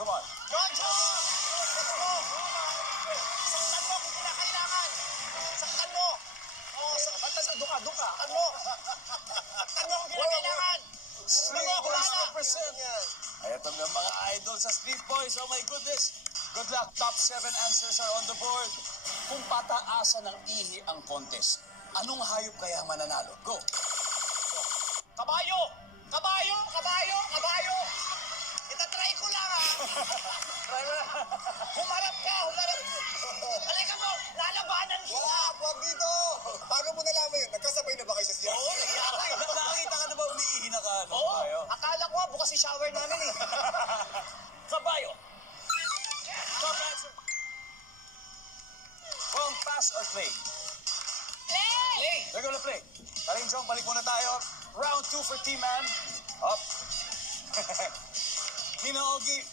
Come on. John! Let's go! Saktan mo kung kinakailangan. Saktan mo. Oo, saktan mo. Duka. Saktan mo. Saktan mo kung kinakailangan. Street Boys represent. Ito na mga idol sa Street Boys. Oh my goodness. Good luck. Top 7 answers are on the board. Kung pataasan ng ihi ang contest, anong hayop kaya mananalo? Go. Kabayo! Kabayo! Itatry ko lang, ha? Humarap ka! Halika mo! Lalabanan kita! Wag dito! Paano mo nalaman yun? Nagkasabay na ba kayo sa siya? Oo, nangyari. Nakakita ka na ba umiihi na ka? Ano, Oo, kayo? akala ko bukas si shower namin, eh. Kabayo! Top answer. Wrong, pass or play? Play! We're gonna play. Tarinjong, balik muna tayo. Round 2 for Team Man. Up. Nina Ogie,